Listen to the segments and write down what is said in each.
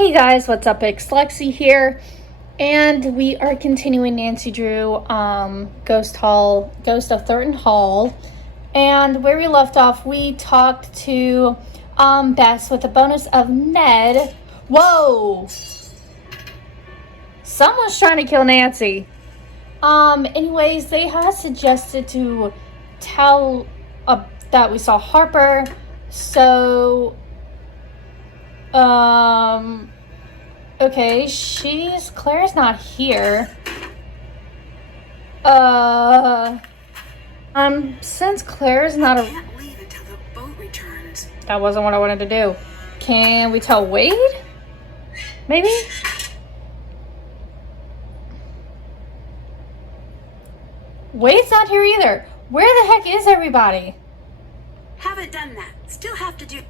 Hey guys, what's up? It's Alexcia here, and we are continuing Nancy Drew, Ghost of Thornton Hall, and where we left off, we talked to Bess with a bonus of Ned. Whoa! Someone's trying to kill Nancy. Anyways, they had suggested to tell that we saw Harper, so okay, Claire's not here. Since Claire's not I can't leave until the boat returns. That wasn't what I wanted to do. Can we tell Wade? Maybe? Wade's not here either. Where the heck is everybody? Haven't done that. Still have to do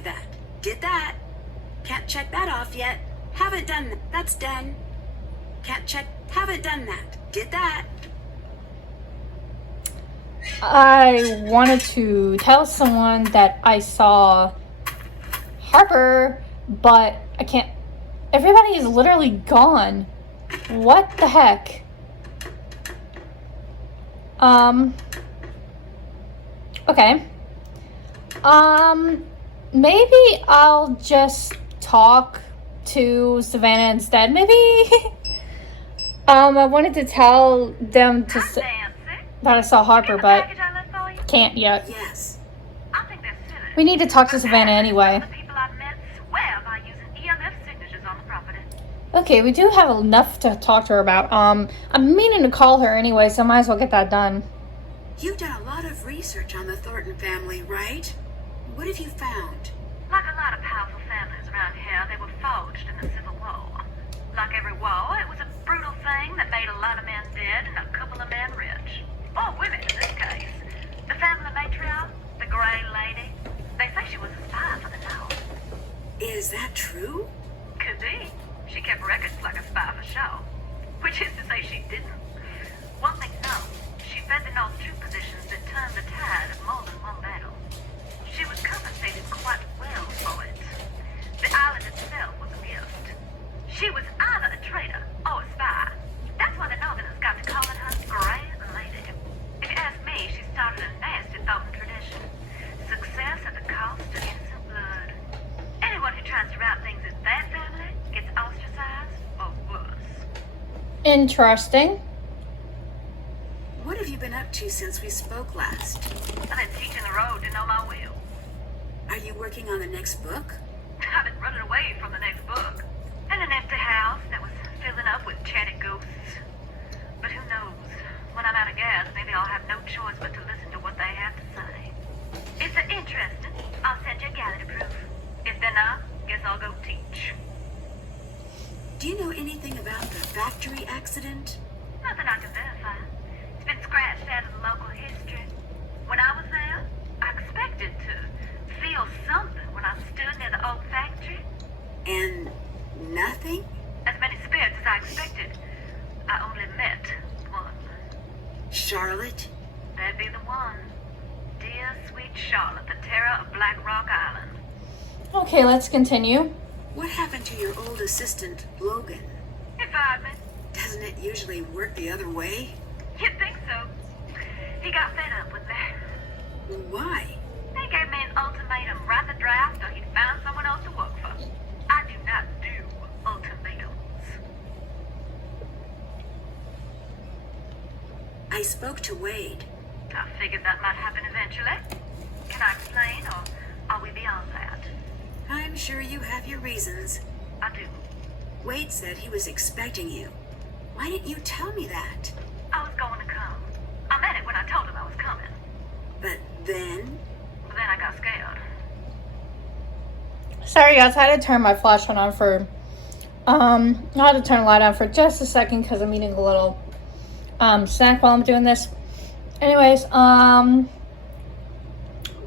that. Did that. Can't check that off yet. Haven't done that. That's done. Can't check. Haven't done that. Did that. I wanted to tell someone that I saw Harper, but I can't. Everybody is literally gone. What the heck? Okay. Maybe I'll just talk to Savannah instead, maybe? I wanted to tell them that I saw Harper, but can't yet. Yes. We need to talk to Savannah anyway. Okay, we do have enough to talk to her about. I'm meaning to call her anyway, so I might as well get that done. You've done a lot of research on the Thornton family, right? What have you found? Like a lot of powerful families around here, they were forged in the Civil War. Like every war, it was a brutal thing that made a lot of men dead and a couple of men rich. Or women in this case. The family matriarch, the Grey Lady, they say she was a spy for the North. Is that true? Could be. She kept records like a spy for show. Which is to say she didn't. One thing's known, she fed the North troop positions that turned the tide of more than one battle. She was compensated quite well for it. The island itself was a gift. She was either a traitor or a spy. That's why the Northerners got to calling her Grey Lady. If you ask me, she started a nasty Thornton tradition. Success at the cost of innocent blood. Anyone who tries to route things as their family gets ostracized or worse. Interesting. What have you been up to since we spoke last? I've been teaching the road to know my will. Are you working on the next book? I've been running away from the next book. In an empty house that was filling up with chatty ghosts. But who knows? When I'm out of gas, maybe I'll have no choice but to listen to what they have to say. If they're interested, I'll send you a gallery proof. If they're not, guess I'll go teach. Do you know anything about the factory accident? Nothing I can verify. It's been scratched out of the local history. When I was there, I expected to feel something when I stood near the old factory. And nothing? As many spirits as I expected. I only met one. Charlotte? That'd be the one. Dear sweet Charlotte, the terror of Black Rock Island. Okay, let's continue. What happened to your old assistant, Logan? He fired me. Doesn't it usually work the other way? You'd think so. He got fed up with me. Why? He gave me an ultimatum right in the draft or he'd found someone else to work for. I do not do ultimatums. I spoke to Wade. I figured that might happen eventually. Can I explain or are we beyond that? I'm sure you have your reasons. I do. Wade said he was expecting you. Why didn't you tell me that? I was going to come. I meant it when I told him I was coming. But then? Then I got scared. Sorry guys, I had to turn my flashlight on for, I had to turn the light on for just a second because I'm eating a little, snack while I'm doing this. Anyways,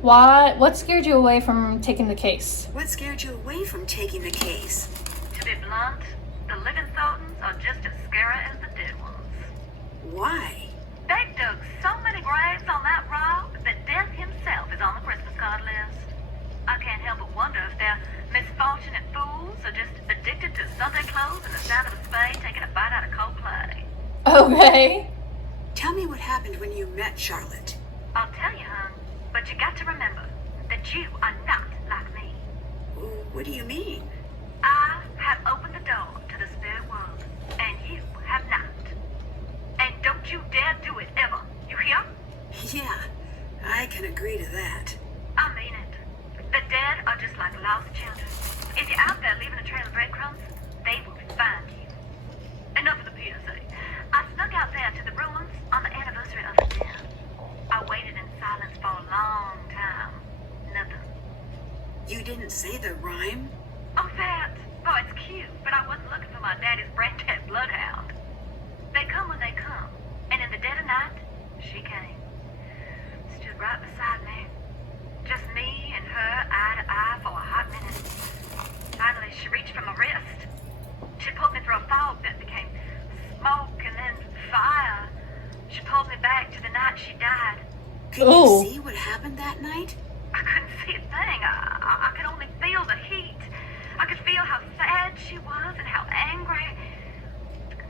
what scared you away from taking the case? What scared you away from taking the case? To be blunt, the living Thorntons are just as scary as the dead ones. Why? They've dug so many graves on that rock that death himself is on the Christmas card list. I can't help but wonder if they're misfortunate fools or just addicted to Sunday clothes and the sound of a spade taking a bite out of cold play. Okay. Tell me what happened when you met Charlotte. I'll tell you, hon, but you got to remember that you are not like me. What do you mean? I have opened the door to the spirit world, and you have not. And don't you dare do it ever. You hear? Yeah, I can agree to that. I mean it. The dead are just like lost children. If you're out there leaving a trail of breadcrumbs, they will find you. Enough of the PSA. I snuck out there to the ruins on the anniversary of the death. I waited in silence for a long time. Nothing. You didn't say the rhyme? Oh, that. Oh, it's cute, but I wasn't looking for my daddy's brain-dead bloodhound. They come when they come, and in the dead of night, she came. Stood right beside me. Just me and her, eye to eye, for a hot minute. Finally, she reached for my wrist. She pulled me through a fog that became smoke and then fire. She pulled me back to the night she died. Could you see what happened that night? I couldn't see a thing. I could only feel the heat. I could feel how sad she was and how angry.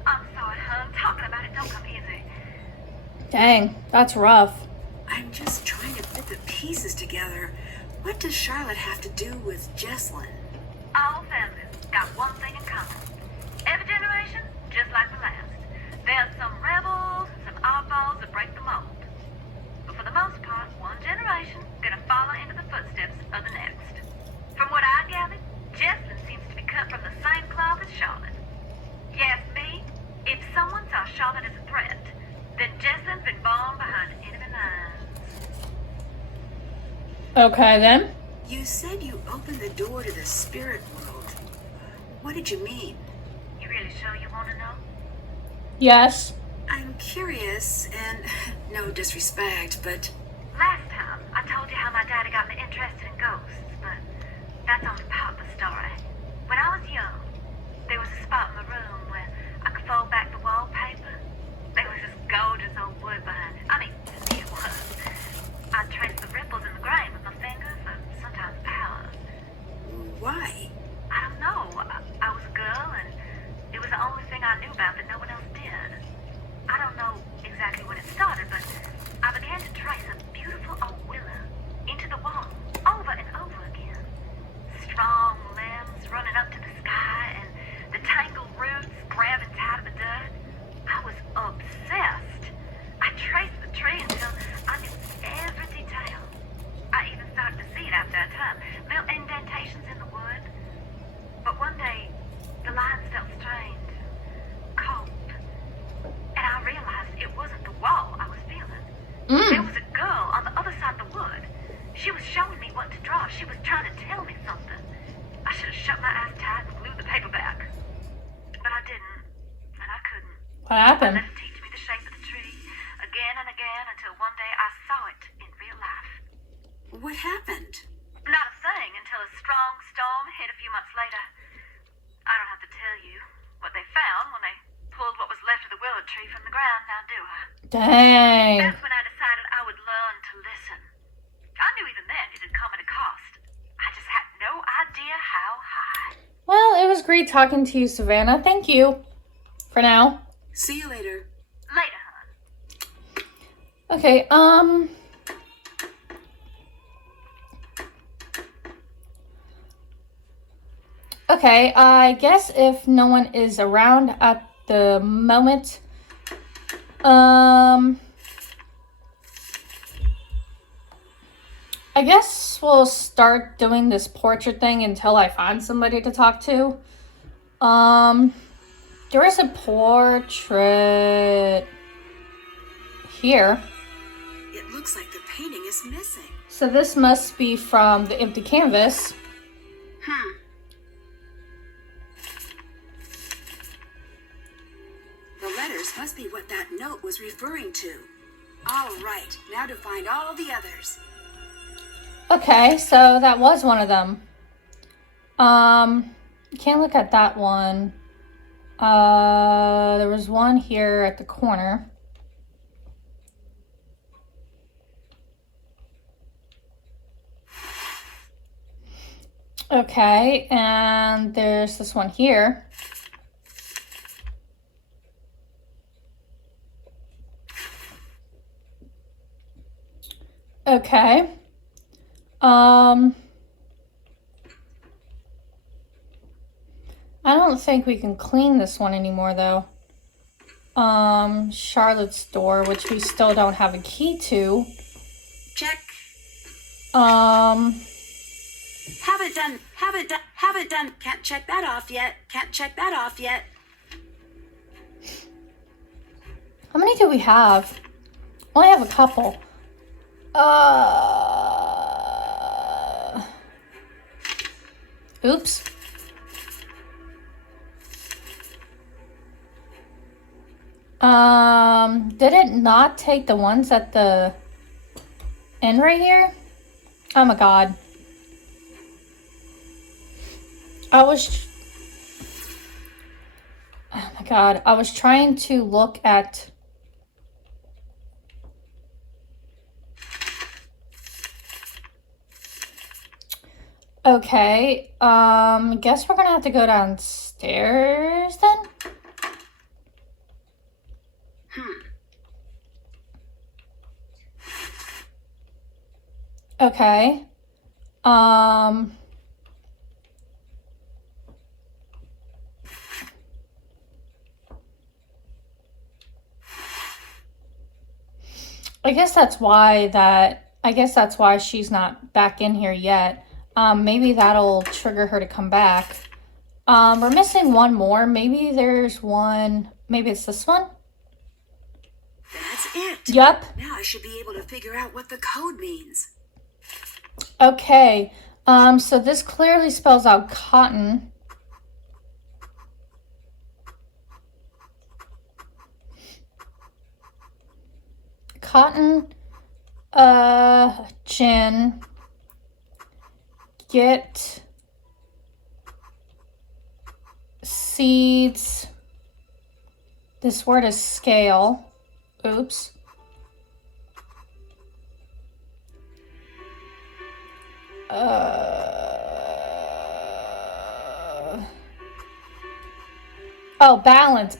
I'm sorry, hon. Talking about it don't come easy. Dang, that's rough. I'm just trying to fit the pieces together. What does Charlotte have to do with Jesslyn? All families got one thing in common. Every generation, just like the last. There's some rebels and some oddballs that break the mold. But for the most part, one generation gonna follow into the footsteps of the next. From what I gathered, Jesslyn seems to be cut from the same cloth as Charlotte. Yes, me? If someone saw Charlotte as a threat, then Jesslyn's been born behind enemy lines. Okay, then. You said you opened the door to the spirit world. What did you mean? You really sure you want to know? Yes. I'm curious, and no disrespect, but Last time, I told you how my daddy got me interested in ghosts, but that's only part of the story. When I was young, there was a spot in the room where I could fold back the wallpaper. There was this gorgeous old wood behind it. I mean, to me it was. I'd trace the ripples in the grain with my fingers, or sometimes hours. why? I don't know. I was a girl, and it was the only thing I knew about that no one else did. I don't know exactly when it started, but I began to trace a beautiful old willow into the wall, over and over again. Strong limbs running up to the sky, and the tangled roots grabbing tight of the dirt. I was obsessed. I traced the tree until I knew every detail. I even started to see it after a time, little indentations in the wood. But one day, the lines felt strange, cold, and I realized it wasn't the wall I was feeling. There was a girl on the other side of the wood. She was showing me what to draw. She was trying to tell me something. I should have shut my eyes tight and glued the paper back. But I didn't, and I couldn't. What I happened? let it teach me the shape of the tree, again and again, until one day I saw it in real life. What happened? Not a thing until a strong storm hit a few months later. I don't have to tell you what they found when they pulled what was left of the willow tree from the ground, now do I? Dang. That's when I decided I would learn to listen. I knew even then it had come at a cost. I just had no idea how high. Well, it was great talking to you, Savannah. Thank you. For now. See you later. Later, hon. Okay, Okay, I guess if no one is around at the moment, I guess we'll start doing this portrait thing until I find somebody to talk to. There is a portrait here. It looks like the painting is missing. So this must be from the empty canvas. The letters must be what that note was referring to. All right, now to find all the others. Okay, so that was one of them. Can't look at that one. There was one here at the corner. Okay, and there's this one here. Okay. I don't think we can clean this one anymore, though. Charlotte's door, which we still don't have a key to. Check. Um, Haven't done. Can't check that off yet. how many do we have? Only have a couple. Oops. Did it not take the ones at the end right here? Oh my god. Oh my god. I was trying to look at... Okay, guess we're gonna have to go downstairs then? Okay. I guess that's why she's not back in here yet. Maybe that'll trigger her to come back. We're missing one more. Maybe there's one. Maybe it's this one? That's it. Yep. Now I should be able to figure out what the code means. Okay. So this clearly spells out cotton. Cotton, gin, get seeds. This word is scale. Oops. Oh, balance.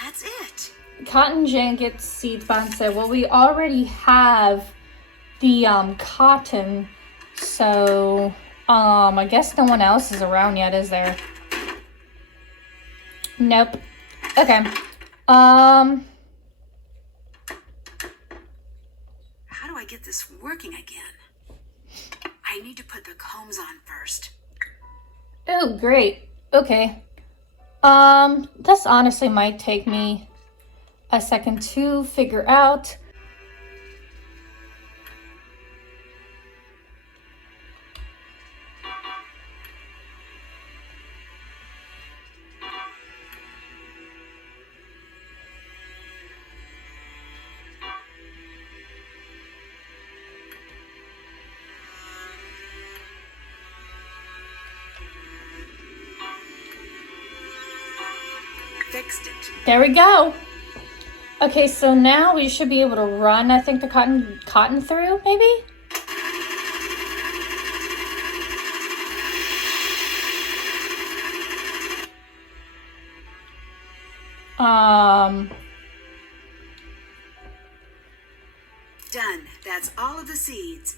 That's it. Cotton, gin, get seeds, balance. Well, we already have the cotton, so I guess no one else is around yet, is there? Nope. Okay. How do I get this working again? I need to put the combs on first. Oh, great. Okay. This honestly might take me a second to figure out. Fixed it. There we go. Okay, so now we should be able to run, I think, the cotton through, maybe? Done. That's all of the seeds.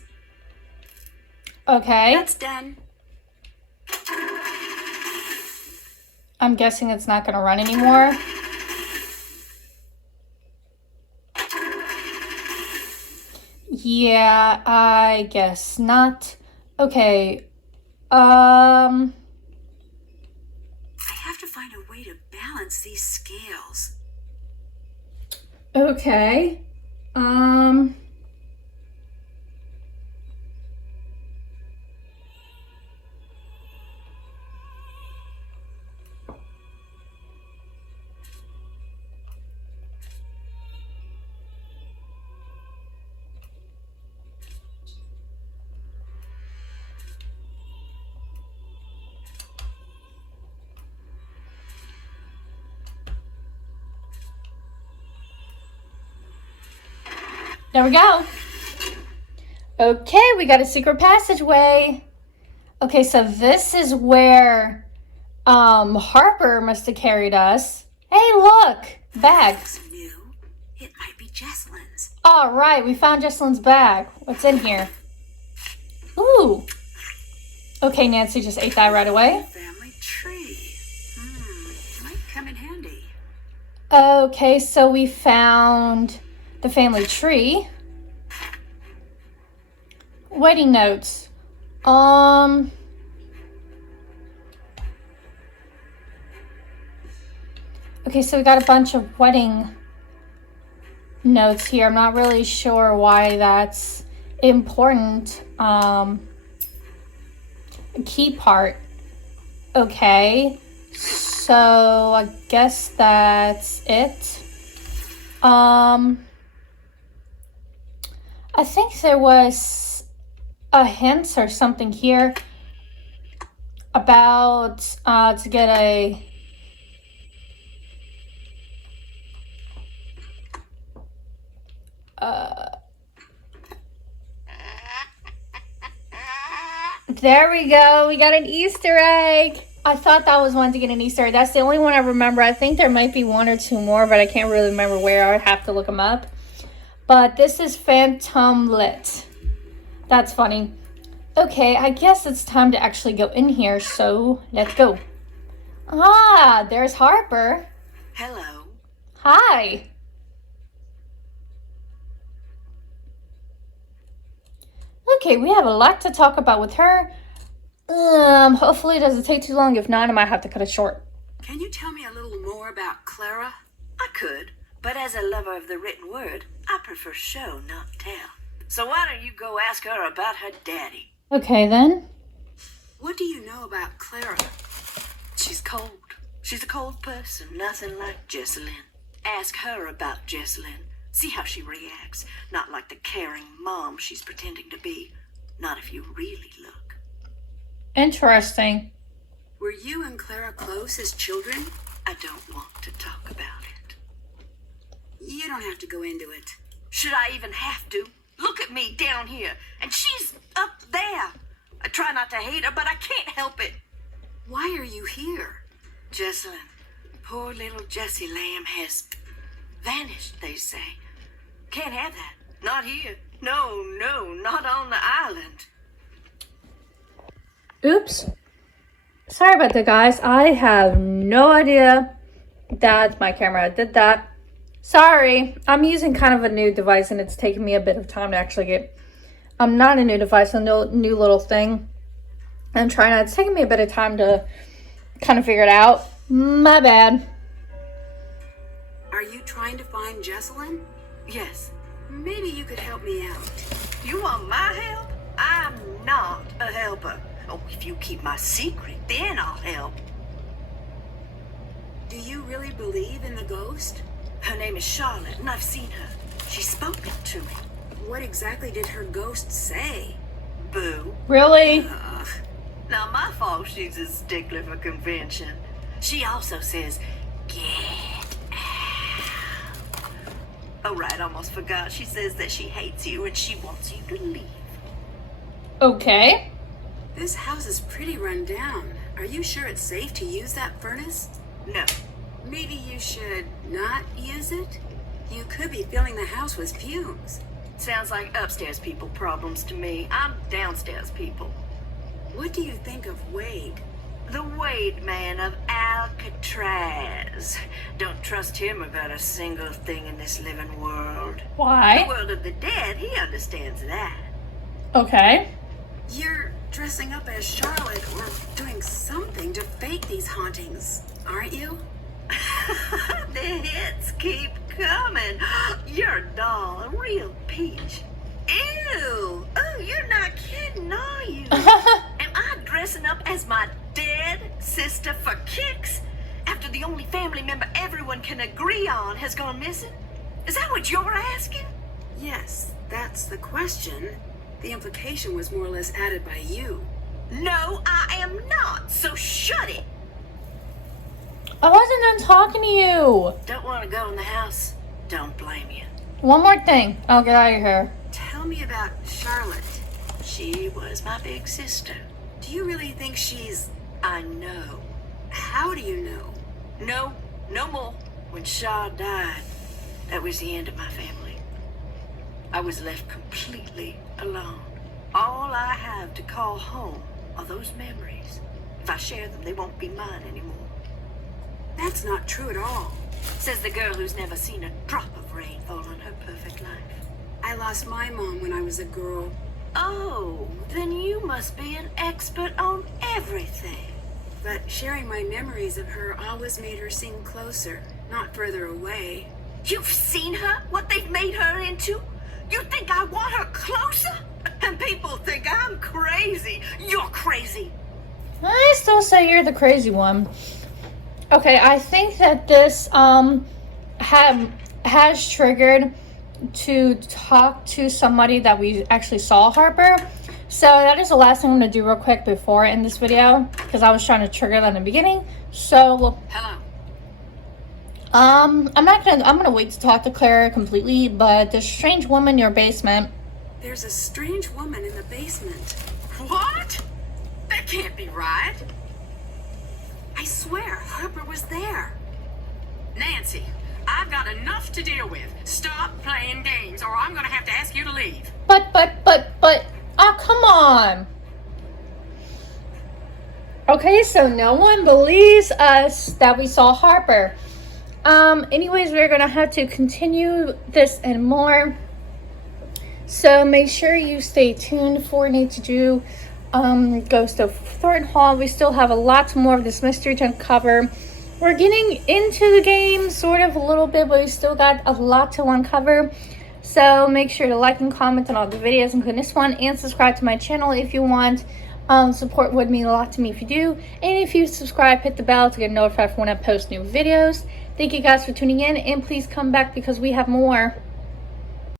Okay. That's done. I'm guessing it's not going to run anymore. Yeah, I guess not. Okay. I have to find a way to balance these scales. Okay. There we go. Okay, we got a secret passageway. Okay, so this is where Harper must have carried us. Hey, look! Bag. Looks new. It might be Jesselyn's. All right, we found Jesselyn's bag. What's in here? Ooh. Okay, Nancy just ate that right away. Family tree. Might come in handy. Okay, so we found the family tree. Wedding notes. Okay, so we got a bunch of wedding notes here. I'm not really sure why that's important. A key part. Okay, so I guess that's it. I think there was a hint or something here about to get a there we go. We got an Easter egg. I thought that was one to get an Easter egg. That's the only one I remember. I think there might be one or two more, but I can't really remember where. I would have to look them up. But this is Phantom Lit. That's funny. Okay, I guess it's time to actually go in here, so let's go. Ah, there's Harper. Hello. Hi. Okay, we have a lot to talk about with her. Hopefully it doesn't take too long. If not, I might have to cut it short. Can you tell me a little more about Clara? I could, but as a lover of the written word, I prefer show, not tell. So why don't you go ask her about her daddy? Okay, then. What do you know about Clara? She's cold. She's a cold person, nothing like Jesselyn. Ask her about Jesselyn. See how she reacts. Not like the caring mom she's pretending to be. Not if you really look. Interesting. Were you and Clara close as children? I don't want to talk about it. You don't have to go into it. Should I even have to? Look at me down here, and she's up there. I try not to hate her, but I can't help it. Why are you here? Jesselyn, poor little Jessie Lamb has vanished, they say. Can't have that. Not here. No, not on the island. Oops. Sorry about that, guys. I have no idea that my camera did that. Sorry. I'm using kind of a new device, and it's taking me a bit of time to actually get... not a new device, a new little thing. I'm trying to... It's taking me a bit of time to kind of figure it out. My bad. Are you trying to find Jesselyn? Yes. Maybe you could help me out. You want my help? I'm not a helper. Oh, if you keep my secret, then I'll help. Do you really believe in the ghost? Her name is Charlotte, and I've seen her. She's spoken to me. What exactly did her ghost say? Boo. Really? Not my fault she's a stickler for convention. She also says, get out. Oh, right, almost forgot. She says that she hates you and she wants you to leave. Okay. This house is pretty run down. Are you sure it's safe to use that furnace? No. Maybe you should not use it? You could be filling the house with fumes. Sounds like upstairs people problems to me. I'm downstairs people. What do you think of Wade? The Wade man of Alcatraz. Don't trust him about a single thing in this living world. Why? The world of the dead, he understands that. Okay. You're dressing up as Charlotte or doing something to fake these hauntings, aren't you? The hits keep coming. You're a doll, a real peach. Ew! Oh, you're not kidding, are you? Am I dressing up as my dead sister for kicks? After the only family member everyone can agree on has gone missing? Is that what you're asking? Yes, that's the question. The implication was more or less added by you. No, I am not, so shut it! I wasn't done talking to you. Don't want to go in the house? Don't blame you. One more thing. I'll get out of here. Tell me about Charlotte. She was my big sister. Do you really think she's... I know. How do you know? No, no more. When Shaw died, that was the end of my family. I was left completely alone. All I have to call home are those memories. If I share them, they won't be mine anymore. That's not true at all, says the girl who's never seen a drop of rain fall on her perfect life. I lost my mom when I was a girl. Oh, then you must be an expert on everything. But sharing my memories of her always made her seem closer, not further away. You've seen her? What they've made her into? You think I want her closer? And people think I'm crazy. You're crazy. I still say you're the crazy one. Okay, I think that this has triggered to talk to somebody that we actually saw Harper. So that is the last thing I'm going to do real quick before I end this video, because I was trying to trigger that in the beginning. So Hello. I'm gonna wait to talk to Claire completely, but the strange woman in your basement. There's a strange woman in the basement. What? That can't be right. I swear, Harper was there. Nancy, I've got enough to deal with. Stop playing games or I'm gonna have to ask you to leave. But, oh, come on. Okay, so no one believes us that we saw Harper. Anyways, we're gonna have to continue this and more. So make sure you stay tuned for Nancy Drew, Ghost of Thornton Hall. We still have a lot more of this mystery to uncover. We're getting into the game, sort of a little bit, but we still got a lot to uncover. So make sure to like and comment on all the videos, including this one, and subscribe to my channel if you want. Support would mean a lot to me if you do. And if you subscribe, hit the bell to get notified for when I post new videos. Thank you guys for tuning in, and please come back because we have more.